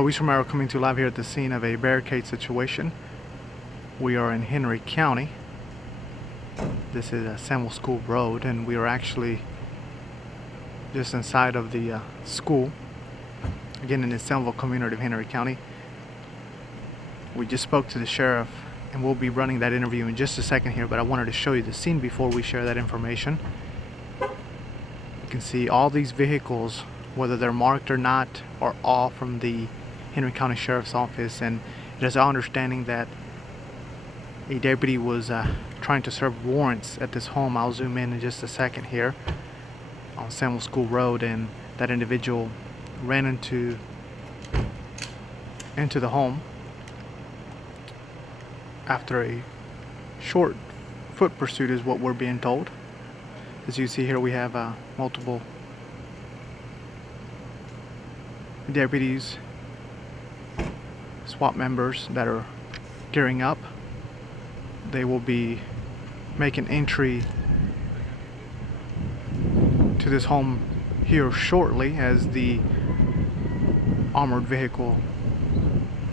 Luis Romero coming to live here at the scene of a barricade situation. We are in Henry County. This is Samuel School Road, and we are actually just inside of the school, again in the Samuel community of Henry County. We just spoke to the sheriff, and we'll be running that interview in just a second here, but I wanted to show you the scene before we share that information. You can see all these vehicles, whether they're marked or not, are all from the Henry County Sheriff's Office, and it is our understanding that a deputy was trying to serve warrants at this home. I'll zoom in just a second here on Samuel School Road, and that individual ran into the home after a short foot pursuit is what we're being told. As you see here, we have multiple deputies, SWAT members that are gearing up. They will be making entry to this home here shortly, as the armored vehicle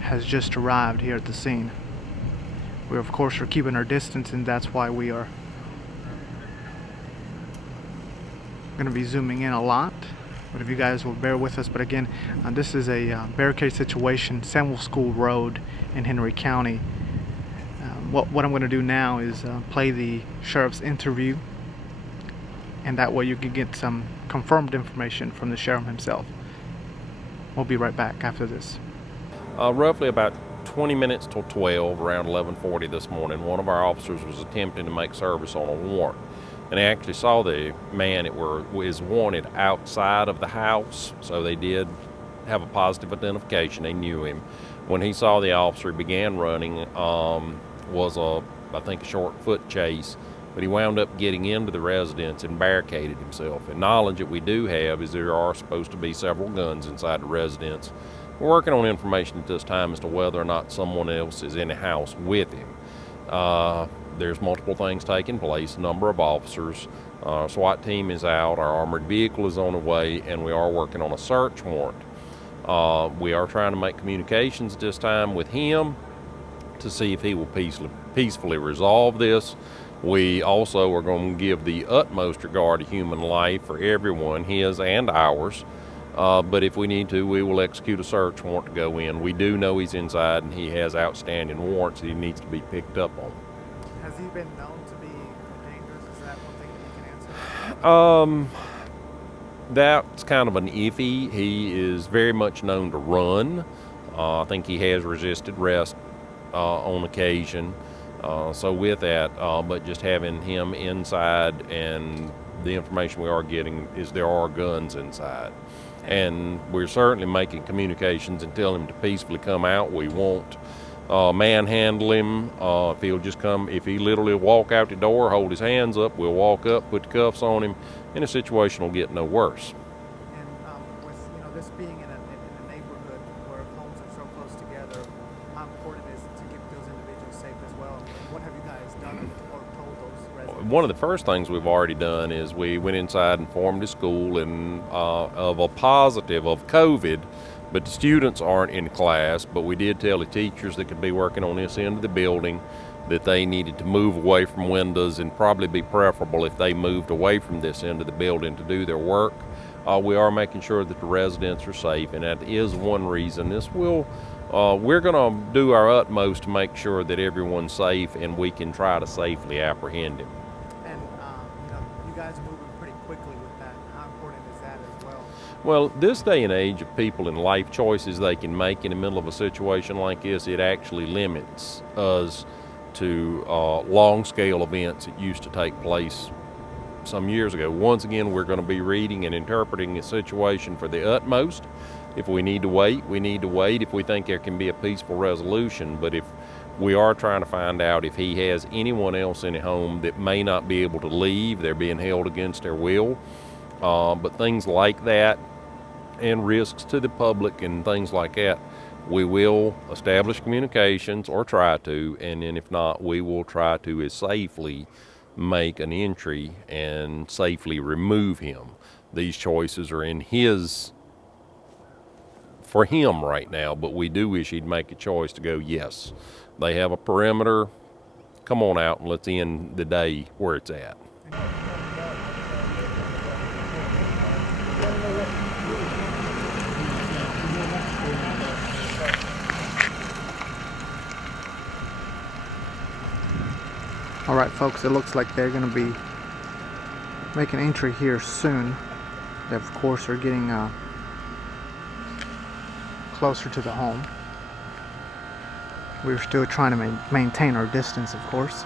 has just arrived here at the scene. We of course are keeping our distance, and that's why we are going to be zooming in a lot, but if you guys will bear with us. But again, this is a barricade situation, Samuel School Road in Henry County. What I'm going to do now is play the sheriff's interview, and that way you can get some confirmed information from the sheriff himself. We'll be right back after this. Roughly about 20 minutes till 12, around 11:40 this morning, one of our officers was attempting to make service on a warrant, and they actually saw the man is wanted outside of the house, so they did have a positive identification. They knew him. When he saw the officer, he began running. Was I think a short foot chase, but he wound up getting into the residence and barricaded himself. And knowledge that we do have is there are supposed to be several guns inside the residence. We're working on information at this time as to whether or not someone else is in the house with him. There's multiple things taking place, a number of officers. SWAT team is out, our armored vehicle is on the way, and we are working on a search warrant. We are trying to make communications at this time with him to see if he will peacefully resolve this. We also are going to give the utmost regard to human life for everyone, his and ours. But if we need to, we will execute a search warrant to go in. We do know he's inside, and he has outstanding warrants that he needs to be picked up on. Has he been known to be dangerous? Is that one thing that you can answer? That's kind of an iffy. He is very much known to run. I think he has resisted arrest on occasion. So with that, but just having him inside, and the information we are getting is there are guns inside. And we're certainly making communications and telling him to peacefully come out. We won't manhandle him. If he literally walk out the door, hold his hands up, we'll walk up, put the cuffs on him, and the situation will get no worse. And with this being in a neighborhood where homes are so close together, how important is it to keep those individuals safe as well? What have you guys done or told those residents? One of the first things we've already done is we went inside and informed the school of a positive of COVID, but the students aren't in class. But we did tell the teachers that could be working on this end of the building that they needed to move away from windows, and probably be preferable if they moved away from this end of the building to do their work. We are making sure that the residents are safe, and that is one reason we're going to do our utmost to make sure that everyone's safe and we can try to safely apprehend him. And you guys are moving pretty quickly with that. How important is that as well? Well, this day and age of people and life choices they can make in the middle of a situation like this, it actually limits us to long-scale events that used to take place some years ago. Once again, we're going to be reading and interpreting the situation for the utmost. If we need to wait, we need to wait if we think there can be a peaceful resolution. But if we are trying to find out if he has anyone else in the home that may not be able to leave, they're being held against their will. But things like that, and risks to the public and things like that, we will establish communications, or try to, and then if not, we will try to as safely make an entry and safely remove him. These choices are in his for him right now, but we do wish he'd make a choice to go, yes, they have a perimeter. Come on out and let's end the day where it's at. Alright folks, it looks like they're going to be making entry here soon. They of course are getting closer to the home. We're still trying to maintain our distance, of course.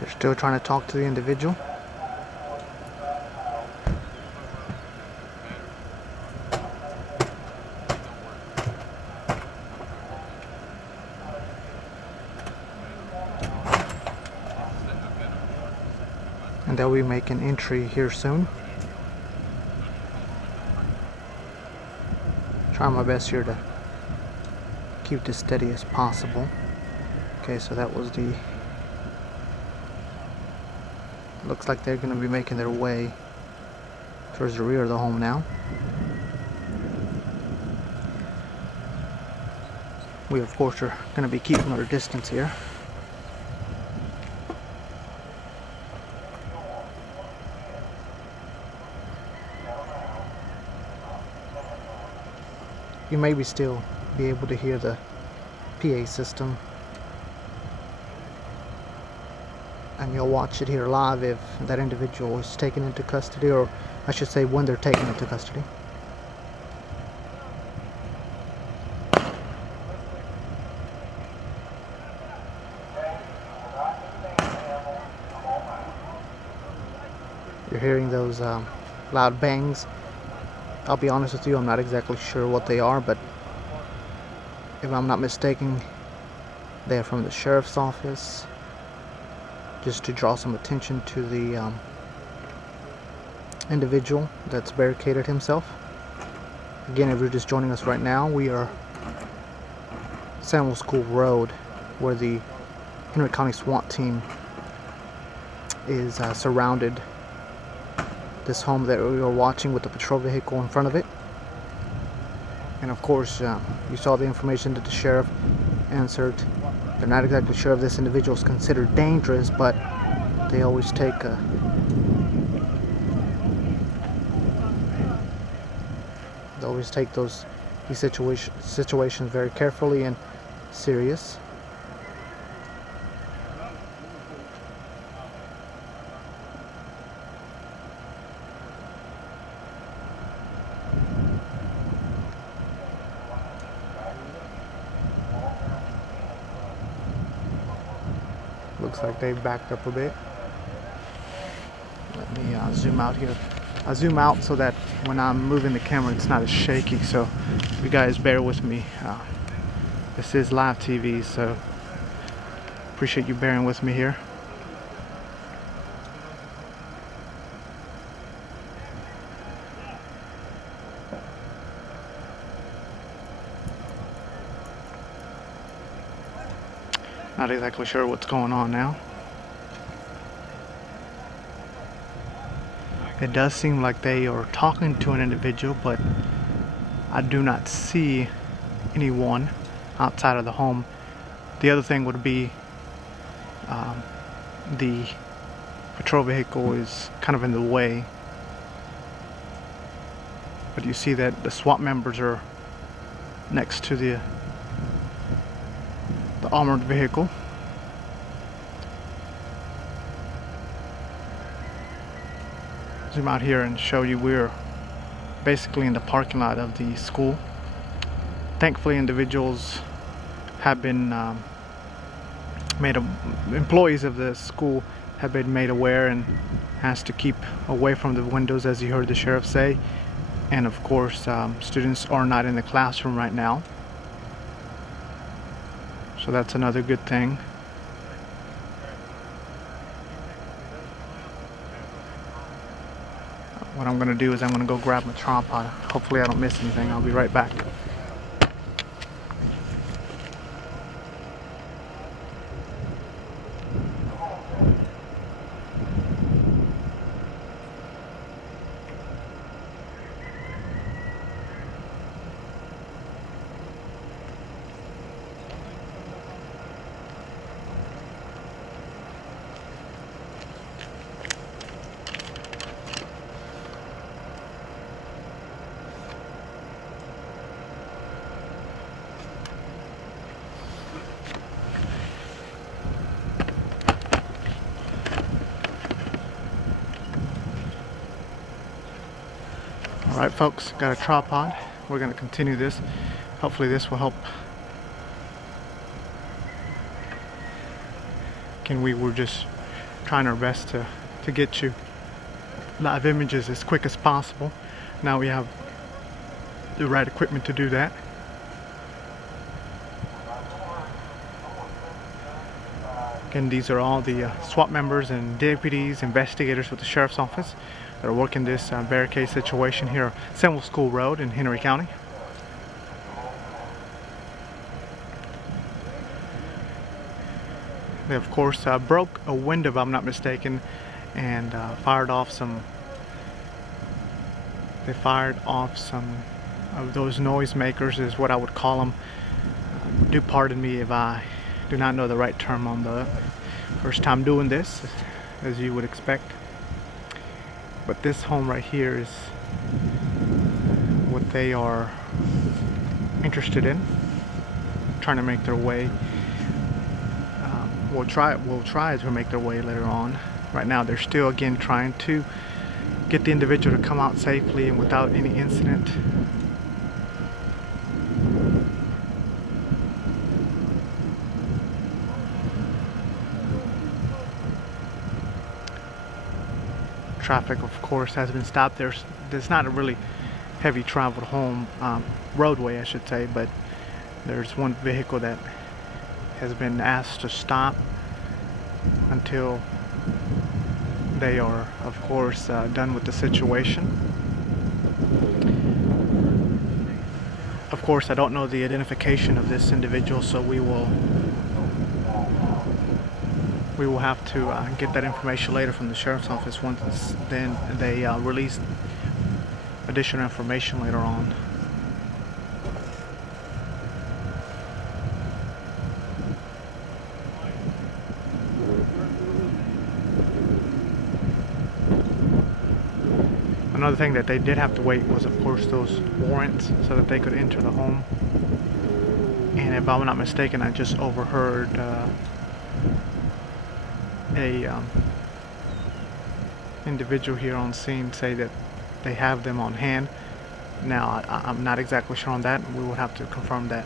They're still trying to talk to the individual. And they'll be making entry here soon. Trying my best here to keep this steady as possible. Okay, so that was the... Looks like they're going to be making their way towards the rear of the home now. We of course are going to be keeping our distance here. You maybe still be able to hear the PA system, and you'll watch it here live if that individual is taken into custody, or I should say when they're taken into custody. You're hearing those loud bangs. I'll be honest with you, I'm not exactly sure what they are, but if I'm not mistaken, they're from the sheriff's office, just to draw some attention to the individual that's barricaded himself. Again, if you're just joining us right now, we are Samuel School Road, where the Henry County SWAT team is surrounded this home that we are watching with the patrol vehicle in front of it. And of course, you saw the information that the sheriff answered. They're not exactly sure if this individual is considered dangerous, but they always take these situations very carefully and serious. Looks like they backed up a bit. Let me zoom out here. I zoom out so that when I'm moving the camera it's not as shaky, so you guys bear with me. This is live TV, so appreciate you bearing with me here. Not exactly sure what's going on now. It does seem like they are talking to an individual, but I do not see anyone. outside of the home. The other thing would be the patrol vehicle is kind of in the way, but you see that the SWAT members are next to the armored vehicle. Zoom out here and show you we're basically in the parking lot of the school. Thankfully, individuals have been employees of the school have been made aware and asked to keep away from the windows, as you heard the sheriff say. And of course, students are not in the classroom right now, so that's another good thing. What I'm gonna do is I'm gonna go grab my tripod. Hopefully I don't miss anything. I'll be right back. Alright folks, got a tripod. We're going to continue this. Hopefully this will help. Again, we were just trying our best to get you live images as quick as possible. Now we have the right equipment to do that. Again, these are all the SWAT members and deputies, investigators with the sheriff's office that are working this barricade situation here, Samuel School Road in Henry County. They of course broke a window, if I'm not mistaken, and fired off some of those noisemakers, is what I would call them. Do pardon me if I do not know the right term on the first time doing this, as you would expect. But this home right here is what they are interested in, trying to make their way. We'll try to make their way later on. Right now they're still again trying to get the individual to come out safely and without any incident. Traffic of course has been stopped. There's not a really heavy traveled home roadway, I should say, but there's one vehicle that has been asked to stop until they are of course done with the situation. Of course I don't know the identification of this individual, so we will have to get that information later from the sheriff's office once then they release additional information later on. Another thing that they did have to wait was of course those warrants so that they could enter the home. And if I'm not mistaken, I just overheard a individual here on scene say that they have them on hand. Now I'm not exactly sure on that. We will have to confirm that.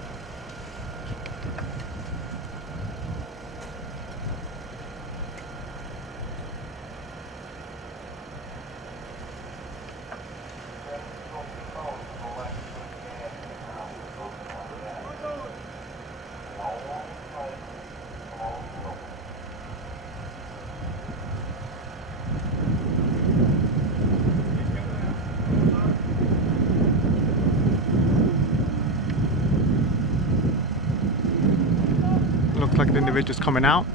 Looks like the individual's coming out.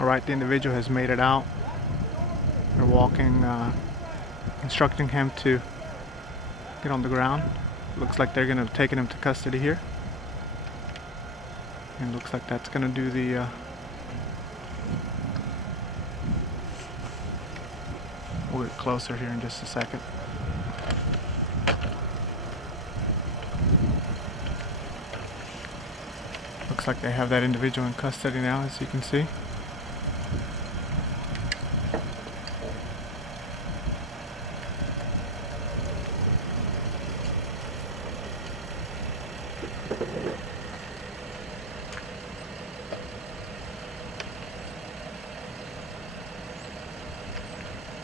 Alright, the individual has made it out. They're walking, instructing him to get on the ground. Looks like they're gonna have taken him to custody here. And looks like that's gonna do the we'll get closer here in just a second. Looks like they have that individual in custody now, as you can see.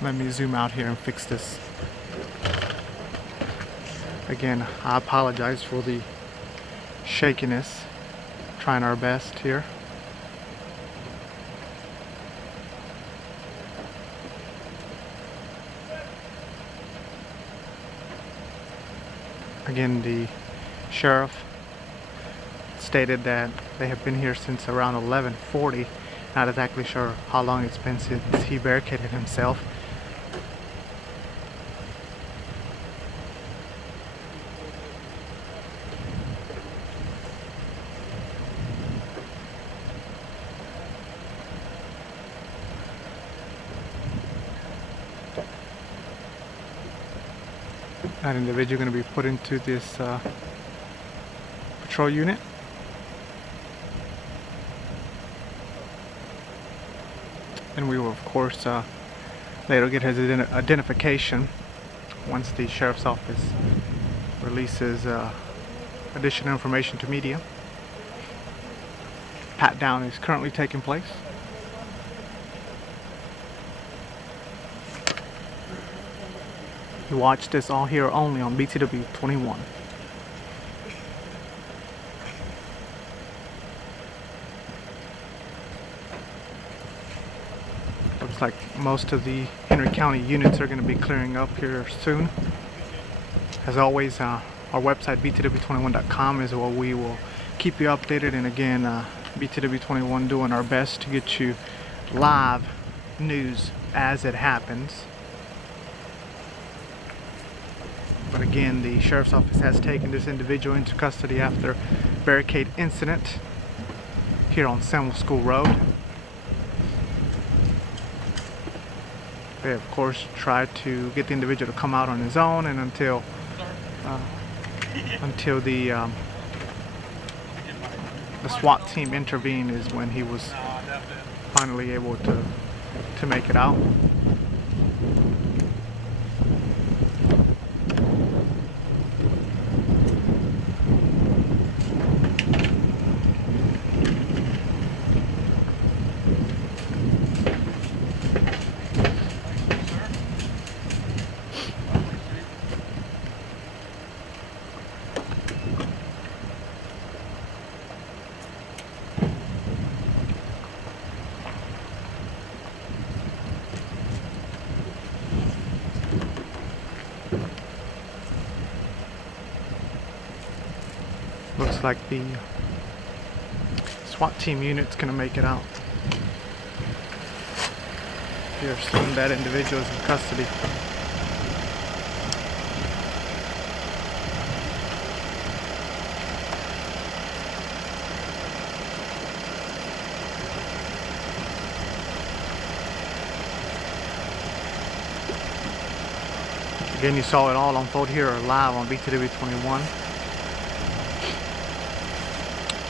Let me zoom out here and fix this. Again, I apologize for the shakiness. Trying our best here. Again, the sheriff stated that they have been here since around 11:40. Not exactly sure how long it's been since he barricaded himself. That individual going to be put into this patrol unit. And we will, of course, later get his identification once the sheriff's office releases additional information to media. Pat down is currently taking place. You watch this all here only on BTW 21. Looks like most of the Henry County units are going to be clearing up here soon. As always, our website btw21.com is where we will keep you updated. And again, BTW21 doing our best to get you live news as it happens. But again, the sheriff's office has taken this individual into custody after Barricade incident here on Samuel School Road. They of course tried to get the individual to come out on his own, and until the SWAT team intervened is when he was finally able to make it out. Looks like the SWAT team unit's gonna make it out. Here soon, that individual is in custody. Again, you saw it all unfold here live on BTW21.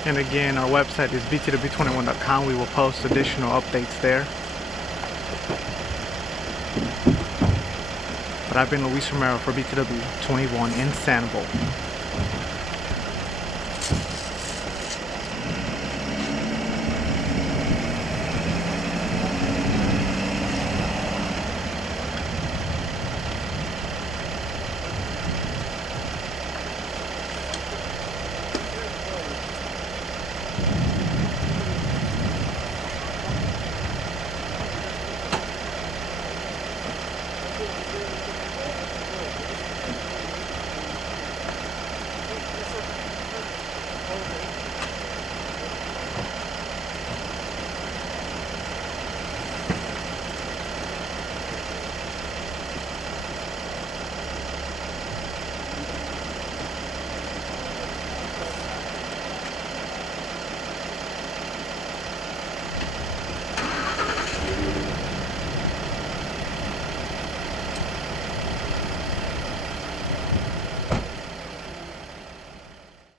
And again, our website is btw21.com. We will post additional updates there. But I've been Luis Romero for BTW21 in Sanibel.